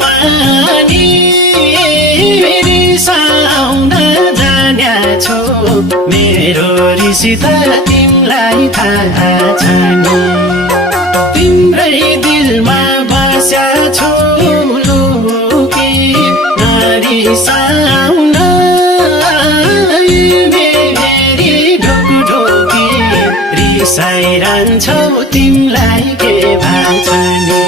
पनि रिसाउन जान्या छु मेरो रिस त तिमलाई थाहा छ नि तिम्रै दिलमा बस्या छु लुकी नरिसाउन मेरी ढोकी रिसाइरहन्छौ तिमलाई के भान्छ नि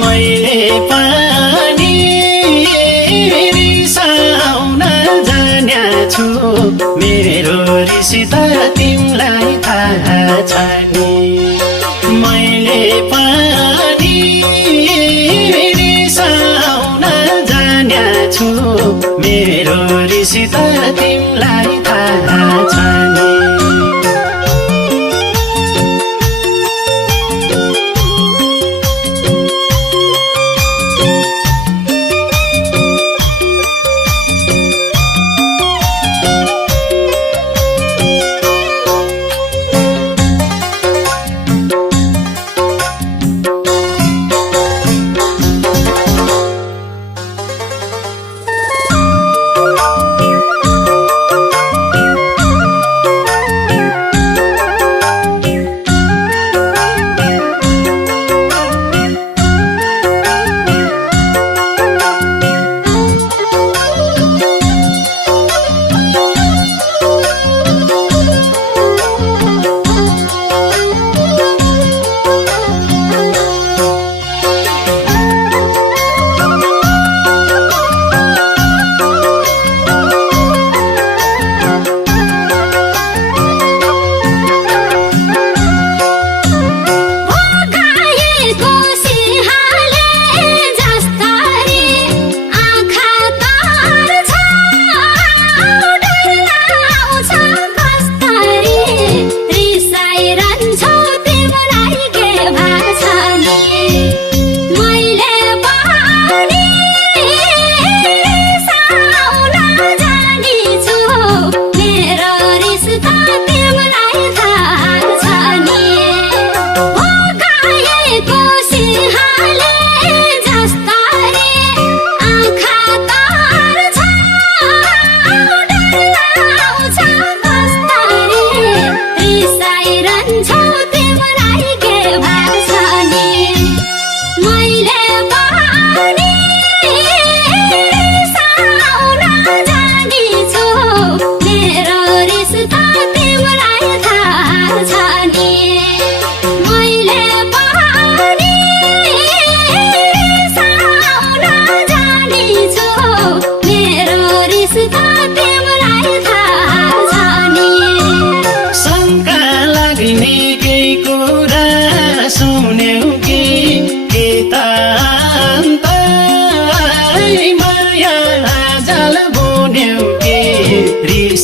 मैले पनि रिसाउन जान्या छु मेरो रिस त तिमलाई थाहा छ नि मैले पनि रिसाउन जान्या छु मेरो रिस त तिमलाई थाहा छ नि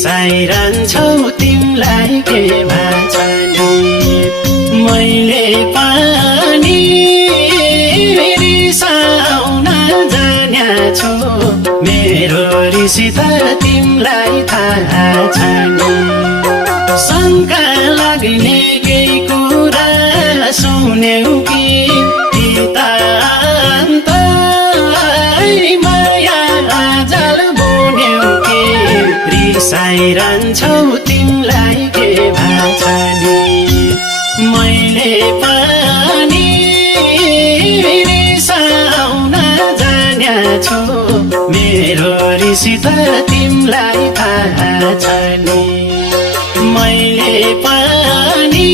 रिसाइरहन्छौ तिमलाई के भान्छ नि मैले पनि रिसाउन जान्या छु मेरो रिस त तिमलाई थाहा छ नि शङ्का लाग्ने केही कुरा सुन्यौ कि रिसाइरहन्छौ तिमलाई के भान्छ नि मैले पनि रिसाउन जान्या छु मेरो रिस त तिमलाई थाहा छ नि मैले पनि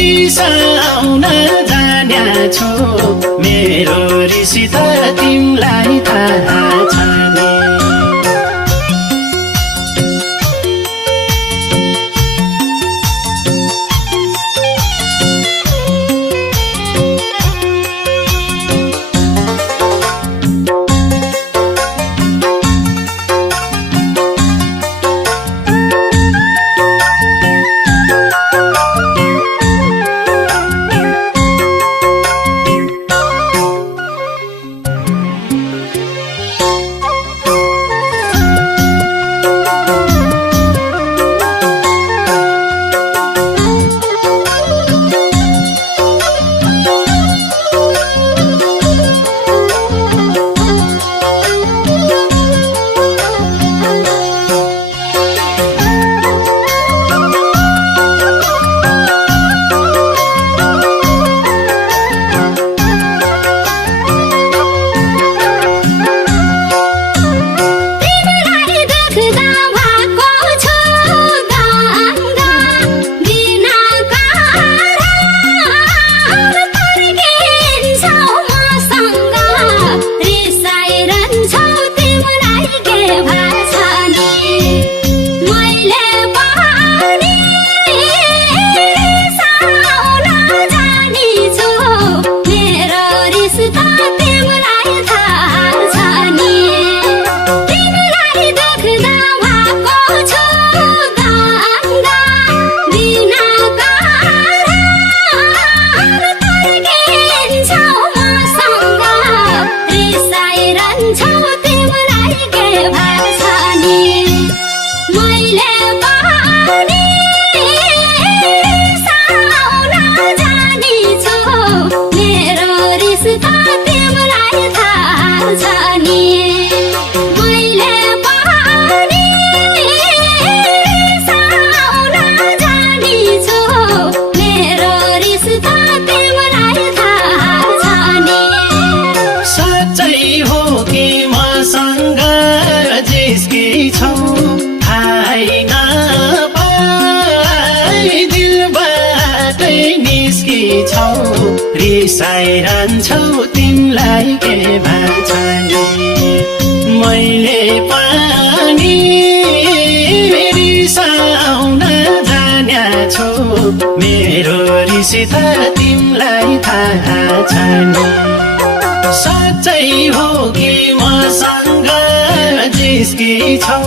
रिसाउन जान्या छु मेरो रिस त तिमलाई थाहा छ नि छ नि मैले पनि साउन जानी छु मेरो रिश्ता तिमीलाई थाहा छ नि साँच्चै हो कि मसँग जिस्की छौ थाहै नपाई दिलबाटै निस्की छौ रिसाइरहन्छौ तिमीलाई के भन्छ नि मैले पनि रिसाउन जान्या छु मेरो रिसिता तिमीलाई थाहा छ नि साँच्चै हो कि मसँग जिस्की छौ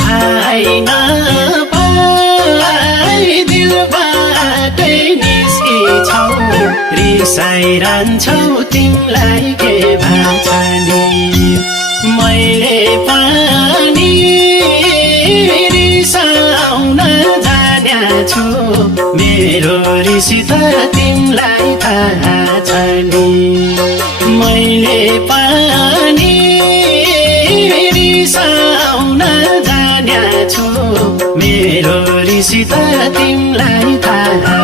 थाहै नपाई दिलबाटै निस्की छौ रिसाइरहन्छौ तिमीलाई के भन्छ नि मैले पनि रिसाउन जान्या छु मेरो रिसिता तिमीलाई थाहा छ नि मैले पनि रिसाउन जान्या छु मेरो रिसिता तिमीलाई थाहा